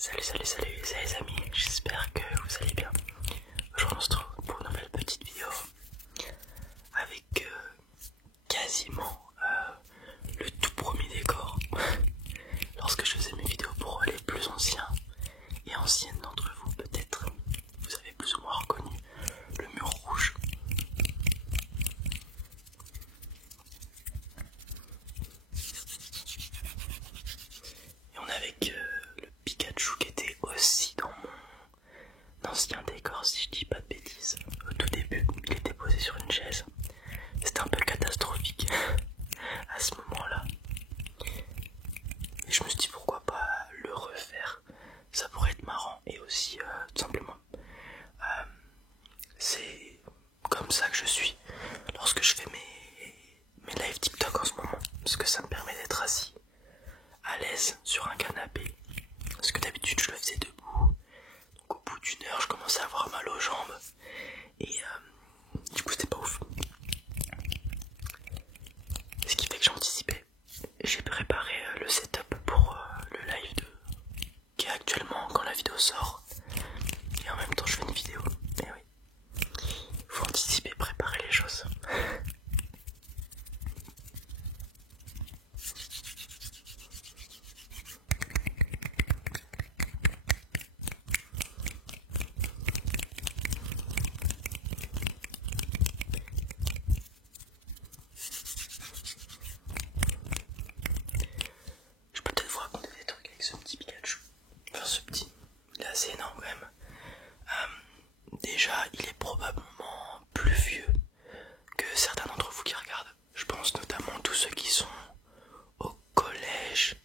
Salut les amis, j'espère que vous allez bien. Aujourd'hui on se retrouve pour une nouvelle petite vidéo avec quasiment le tout premier décor. Lorsque je faisais mes vidéos pour les plus anciens et anciennes d'entre vous, peut-être vous avez plus ou moins reconnu le mur rouge. Et on est avec le Pikachu qui était aussi dans mon ancien décor, si je dis pas de bêtises. Au tout début, il était posé sur une chaise. C'était un peu catastrophique à ce moment-là. Et je me suis dit pourquoi pas le refaire. Ça pourrait être marrant. Et aussi, tout simplement, c'est comme ça que je suis lorsque je fais mes live TikTok en ce moment. Parce que ça me permet d'être assis à l'aise sur un canapé. Parce que d'habitude je le faisais debout. Donc au bout d'une heure je commençais à avoir mal aux jambes. Et du coup c'était pas ouf. Ce qui fait que j'ai anticipé. J'ai préparé le setup pour le live qui est actuellement quand la vidéo sort. Et en même temps je fais une vidéo. Et oui, faut anticiper, préparer les choses. Je peux peut-être vous raconter des trucs avec ce petit Pikachu. Enfin ce petit, il est assez énorme quand même. Déjà il est probablement plus vieux que certains d'entre vous qui regardent. Je pense notamment tous ceux qui sont au collège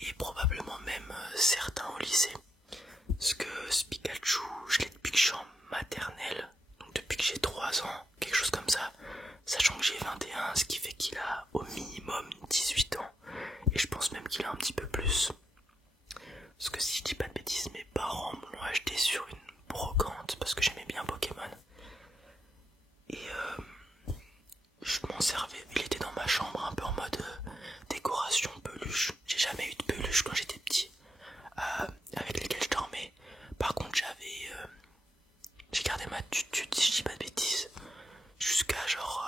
et probablement même certains au lycée. Parce que ce Pikachu, je l'ai depuis que je suis en maternelle, donc depuis que j'ai 3 ans, quelque chose comme ça, sachant que j'ai 21, ce qui fait qu'il a au minimum 18 ans, et je pense même qu'il a un petit peu plus. Parce que si je dis pas de bêtises, mes parents me l'ont acheté sur une brocante, parce que j'aimais bien Pokémon. Et je m'en servais, il était dans ma chambre un peu en mode décoration peluche. J'ai jamais eu de peluche quand j'étais petit avec lesquels je dormais. Par contre j'ai gardé ma tutu, si je dis pas de bêtises, jusqu'à genre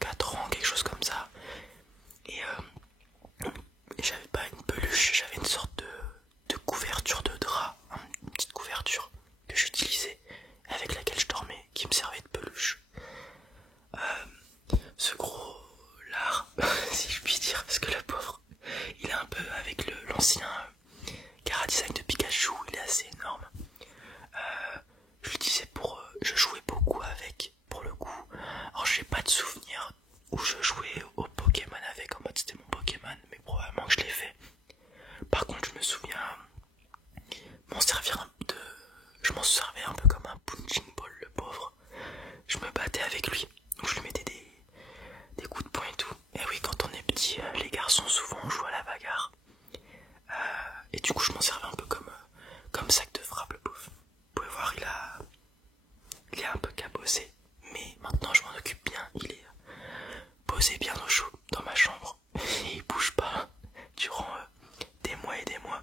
4 ans, quelque chose comme ça. Et j'avais pas une peluche, j'avais une sorte de couverture de drap, une petite couverture que j'utilisais, avec laquelle je dormais, qui me servait de peluche. Ce gros lard, si je puis dire, parce que le pauvre, il est un peu avec l'ancien chara-design de Pikachu, il est assez énorme. Je l'utilisais je jouais beaucoup avec, pour le coup. Alors j'ai pas de souvenir où je jouais au Pokémon avec, en mode c'était mon Pokémon, mais probablement que je l'ai fait. Par contre je me souviens je m'en servais un peu comme un punching ball, le pauvre. Je me battais avec lui, donc je lui mettais des coups de poing et tout. Et oui, quand on est petit, les garçons souvent on joue à la bagarre. Et du coup je m'en servais un peu comme sac de frappe, le pauvre. Vous pouvez voir, il est un peu cabossé, mais maintenant je m'en occupe bien. Il est posé bien au chaud dans ma chambre et il bouge pas durant des mois et des mois.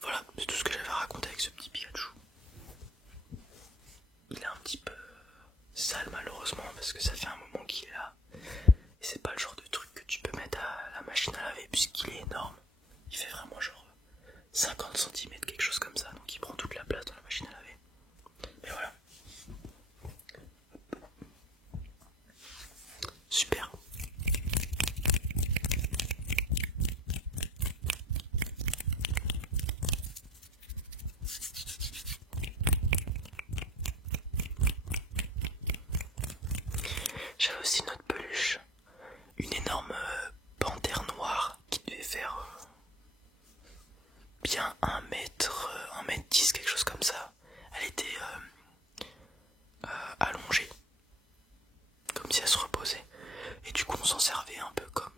Voilà, c'est tout ce que j'avais à raconter avec ce petit Pikachu. Il est un petit peu sale malheureusement parce que ça fait un moment qu'il est là. Et c'est pas le genre de truc que tu peux mettre à la machine à laver puisqu'il est énorme. Il fait vraiment genre 50 cm, quelque chose comme ça, donc il prend toute la place dans la machine à laver. Mais voilà. Super. J'avais aussi une autre peluche, une énorme panthère noire qui devait faire bien 1 m 10, quelque chose comme ça. Elle était allongée, comme si elle se reposait. Et du coup on s'en servait un peu comme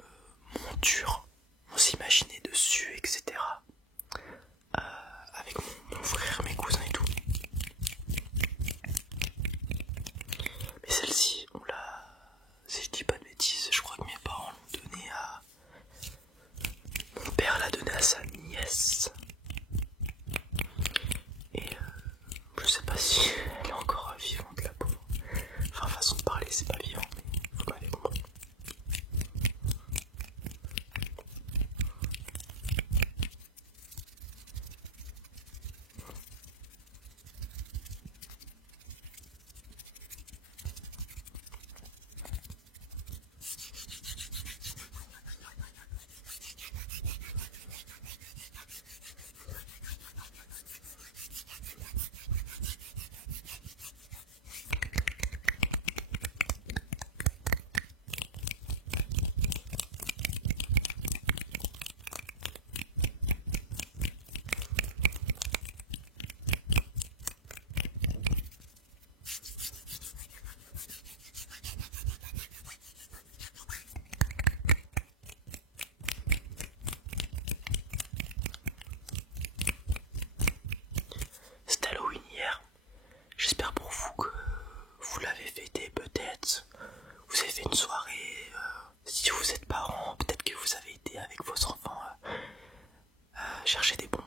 monture. On s'imaginait dessus, etc. Avec mon frère, mes cousins et tout. Mais celle-ci, si je dis pas de bêtises, je crois que mes parents l'ont donnée à... Mon père l'a donnée à chercher des bons